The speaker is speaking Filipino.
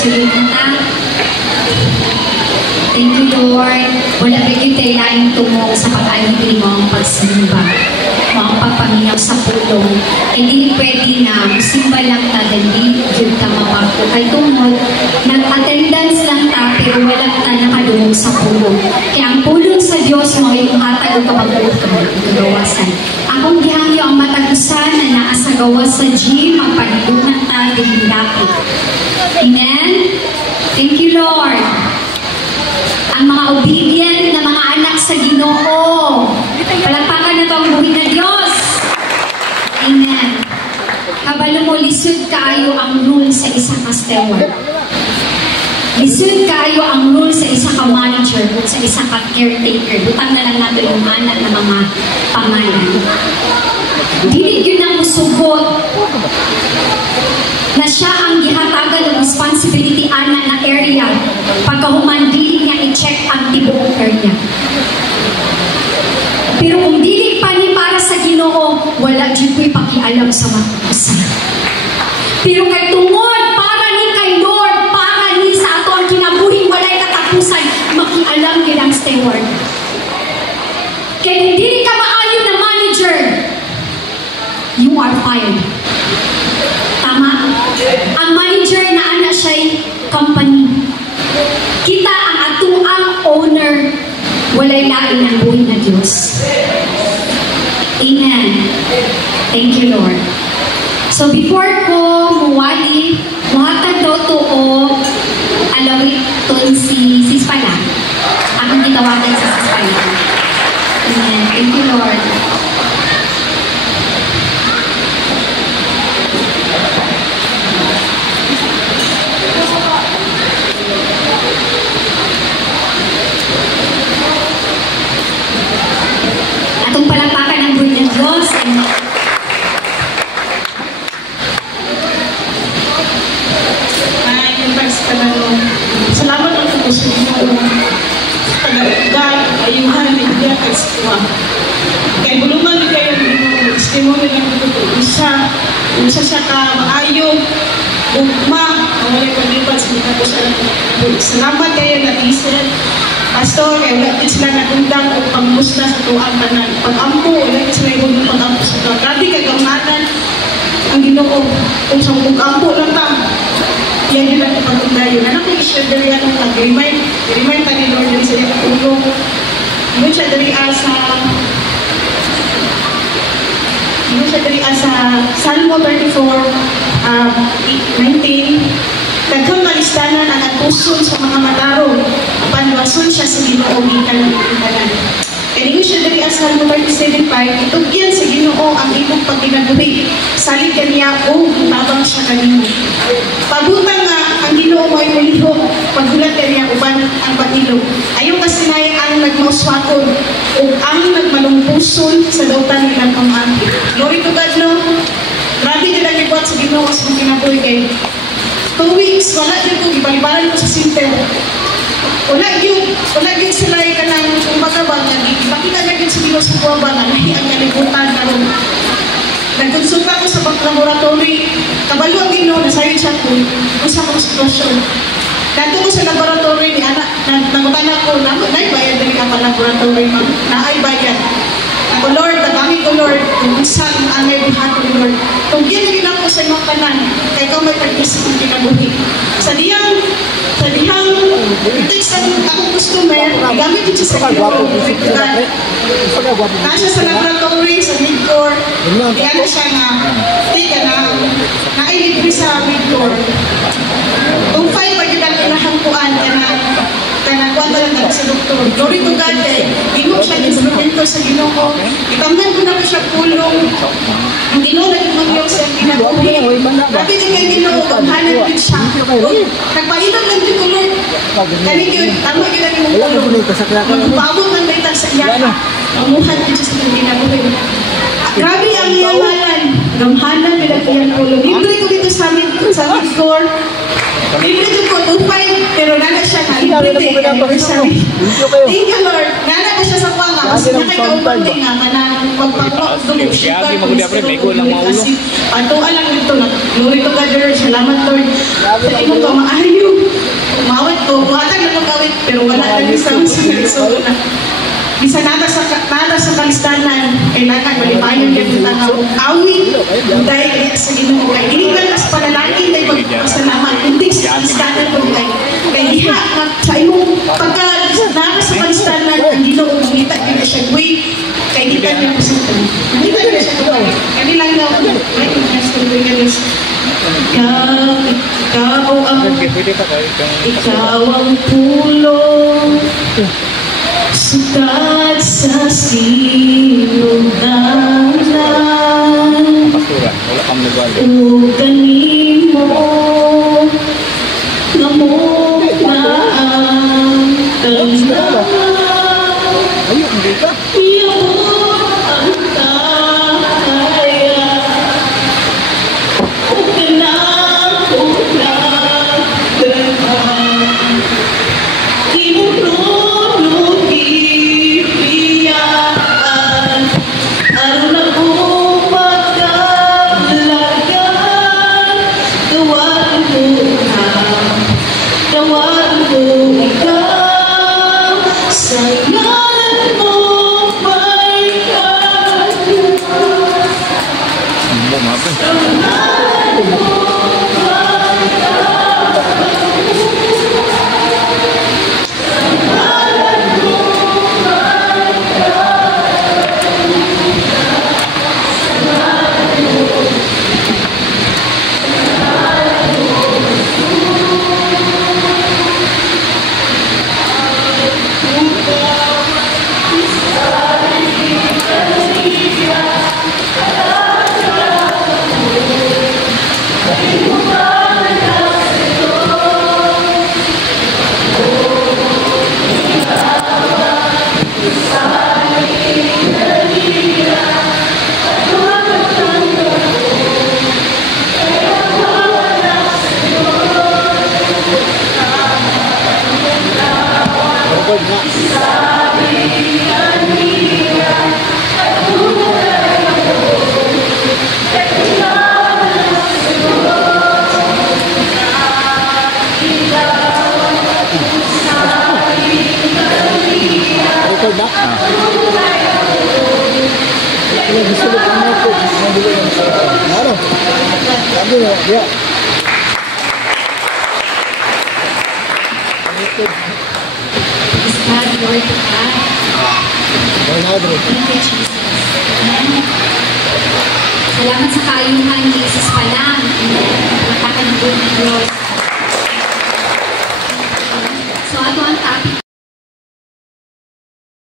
Sunod na ta. Thank you, Lord. Wala ba yung kailangan tumong sa pag-alipin mo ang pagsimba, mo ang pagpaminaw sa pulong. Hindi pwede na simba lang ta, hindi yun ta mapako. Kay tungod, nag-attendance lang ta, pero wala ta nakadungog sa pulong. Kaya ang pulong sa Diyos mo, yung hatag o kapag-uot ka mo, gawasan. Akong gihangyo ang matagusan na naasa gawas sa gym, magpanilunan ta, dihindaki. Amen? Thank you, Lord. Ang mga obedient na mga anak sa Ginoo. Palagpakan na ito ang buhay na Diyos. Amen. Kabalo mo, lisod kaayo ang rule sa isang steward. Lisod kaayo ang rule sa isang ka-manager o sa isang ka-caretaker. Butang na lang natin yung anak na mga pangalan. Dili yun ang musugot na siya ang gihatagan ng responsibility ana na area pagkahumandi niya i-check ang tibuong area. Pero kung dili pa ni para sa Ginoo, wala dyan ko'y pakialam sa matutusan. Pero kay tungod, para ni kay Lord, para ni sa ato ang kinabuhing walay katapusan, makialam yun ang steward. Kaya kung dili ka maayo na manager, you are fired. Tama? Ang manager na ana siya'y company. Kita ang atuang owner, walay lain ang buhay na Diyos. Amen. Thank you, Lord. So before ko muwali, muhatag daw to o alawit to si Sispala. Akong gitawagan sa Sispala. Amen. Thank you, Lord. Atong palapakan ng buhay ng Diyos. Salamat ang pagkusin mo. Tagad, ayuhan, bigyan, kagsikuha. Kaya buluman ni kayo ng testimony ng tututo. Isa siya ka maayo, ugma, nawalay paglipat sa mga po sa salamat kayo na isip. Pastor, kaya wala din sila nagundang o pangmusna sa tuwang tanan. Pag-ampo, wala din sila yung pag-ampo sa tuwang. Grabe kay gamanan ang Ginoo. Kung sa pag-ampo lang ta, yan yun ang pag-undayo. Anak ko i-share dari yan ang nag-remind pa ni Lord din sila ng ulong. Yun siya dari sa Salmo 34, 19. Daghang malistanan ang atuson sa mga mataro. Panwason siya sa Ginoo gikan ng tanan. Kaya siya dari sa Salmo 37:5, itugyan sa Ginoo ang imong pagkinabuhi. Salig kaniya o tabang siya kanimo. Pagutang nga ang Ginoo mo ay mulihok, paghulat kaniya uban ang pag-ilog. Ayaw kasinay ang nagmauswakon o ang nagmalumpuson sa dautan nilang pamangkin. Glory to God, no? Grabe nila gibuhat sa Ginoo sa mga kinabuhi kayo. 2 weeks, wala din ko, ibalibaran ko sa center. Wala yun sila ka ng kumagabang, makita na yun sa Ginoo sa buwabang, nahi ang kalibutan karon. Nagkonsulta ko sa laboratory, kabalo ang Ginoo, nasayon siya kung sa kong sitwasyon. Dato ko sa laboratory ni anak, nangutan ako, naibayad na ka pa laboratory, naaibayad. Ako, Lord, nagangin ko, Lord, kung saan ang may buhat ko, Lord. Kung ginagin ako sa imong kanan, kay ikaw may pag-isip ng kinabuhi. Sa dihang, text akong customer, gamit yun siya sa Ginoo. Kasya sa laboratory, sa mid-core, iyan siya nga, tiga na, nailibre sa mid-core. Kung 5 pag-ibang inahangkuan, kanakuan lang natin sa doktor. Glory to God, ginoo siya instrumento sa Ginoo. Itamnan ko na ko siya pulong. Ang Ginoo nagmangyaw sa kinabuhi. Grabe din kay Ginoo, kamhanan din siya. Nagpaitan lang din ko, Lord. Kani yun, tama yun ang imong pulong. Magpabot ng baitan sa iya. Mamuhan din siya sa kinabuhi. Grabe ang iyang halan. Gamhanan din ang iyang pulong. Libre ko dito sa mid-core. Libre dito ko, 2.5, pero nana siya na libre din. Thank you, Lord. Nana ko siya sa panga. Kasi nakikauban din nga, manang magpapakdulog. Kasi, patuan lang ito. Glory to God, Lord. Salamat, Lord. Sa imong kamaayo. umawat ko, buhatan na mag-awit, pero wala lang sa sunod na. Bisa nada sa kalistanan, kailangan malipayan niya kita nga awit, dahil sa Ginoo kay hindi ka sa panalangin dahil magpasalamat, hindi sa kalistanan ko kay diha nga sa imong pagka nada sa kalistanan, ang Ginoo mangita niya siya way, kay di ka niya pasukan. Mangita niya siya way. Kani lang daw, right? Ikaw ang pulong sukat sa sinugdanan o ganimo nga mo na ang tanda iyong ang kaya o kinakulang daman kinulunod ipiyaan aron ako magkalagan gawan mo ikaw sa ngalan mo may katuwa sa ngalan mo may Praise God, glory to God. Thank you, Jesus. Amen. Salamat sa kayuhan ni Jesus